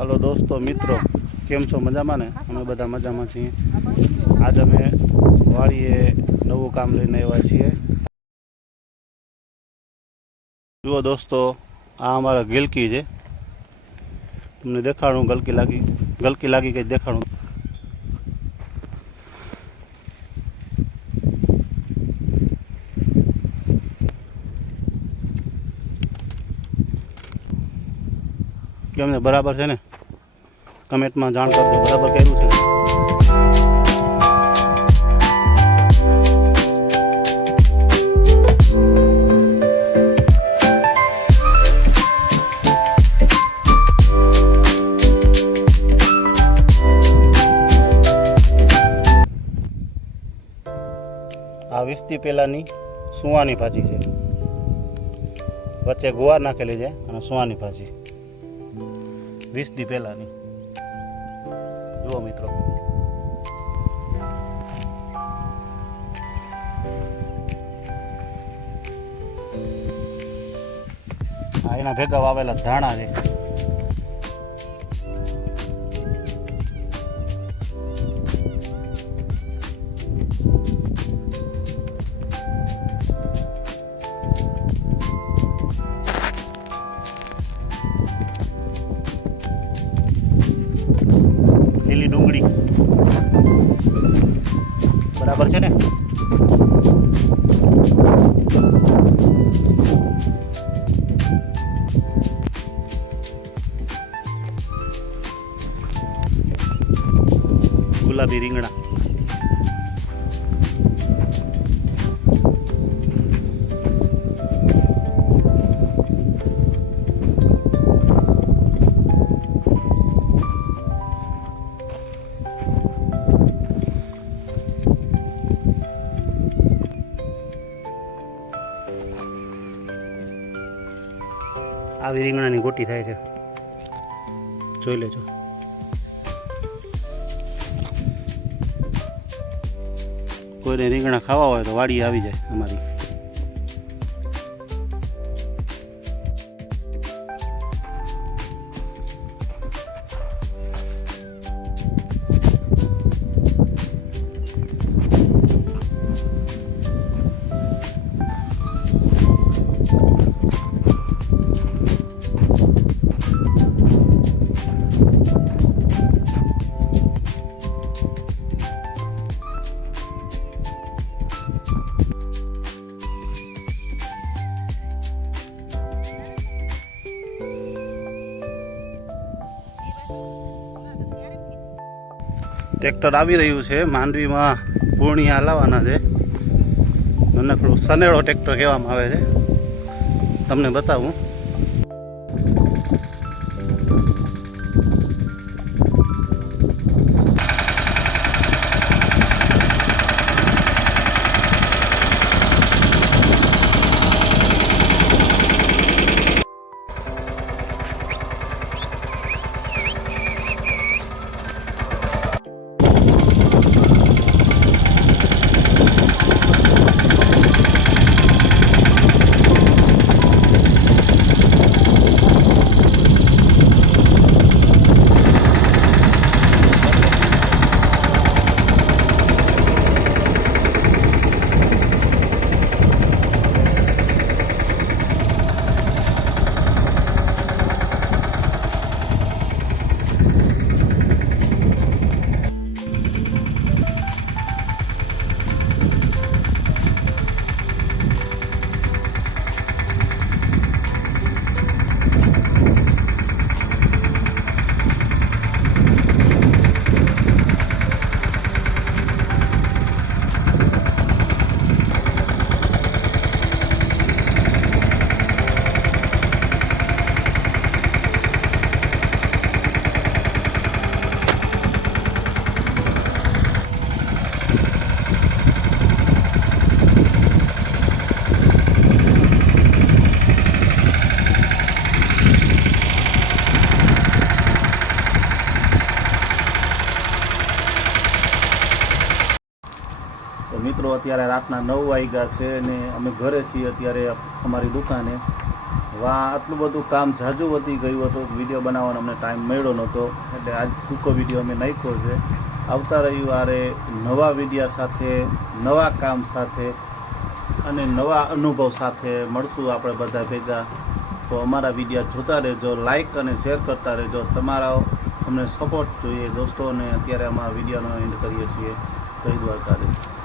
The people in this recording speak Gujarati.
हेलो दोस्तों मित्रों केम छो मजा में ने अमे बधा मजा में छीए। आज अमे वाड़ीए नवुं काम लईने आव्या छीए। जुओ दोस्तों आ अमारा गिलकी है, तमने देखाड़ू गलकी लागी कई देखाड़ू। केमने बराबर है ने कमेंट में जाण करजो। बराबर कर्युं छे? आ वीसती पहेलानी सुवानी भाजी है। वच्चे गुवार नाखेली है अने सुवानी भाजी 20 दी पहेलानी। जुओ मित्रों, आ एना भेगा वावेला धाणा है। લીલી ડુંગળી બરાબર છે ને? ગુલાબી રીંગણા, આવી રીંગણાની ગોટી થાય છે, જોઈ લેજો। કોઈને રીંગણા ખાવા હોય તો વાડી આવી જાય અમારી। ट्रेक्टर આવી રહ્યું છે માંડવીમાં પૂર્ણિયા હલાવવાના છે। નાનકડું સનેડો ટ્રેક્ટર કહેવામાં આવે છે, તમને બતાવું। મિત્રો અત્યારે રાતના 9 વાગ્યા છે અને અમે ઘરે છીએ અત્યારે અમારી દુકાને। આટલું બધું કામ ઝાઝું વધી ગયું હતું, વિડીયો બનાવવાનો અમને ટાઈમ મળ્યો નહોતો, એટલે આજ ટૂંકો વિડીયો અમે નાખ્યો છે. આવતા રવિવારે નવા વિડીયા સાથે, નવા કામ સાથે અને નવા અનુભવ સાથે મળશું આપણે બધા ભેગા. તો અમારા વિડીયા જોતા રહેજો, લાઈક અને શેર કરતા રહેજો. તમારા અમને સપોર્ટ જોઈએ દોસ્તો. અને અત્યારે અમારા વિડીયોનો એન્ડ કરીએ છીએ. જય દ્વારકાધીશ.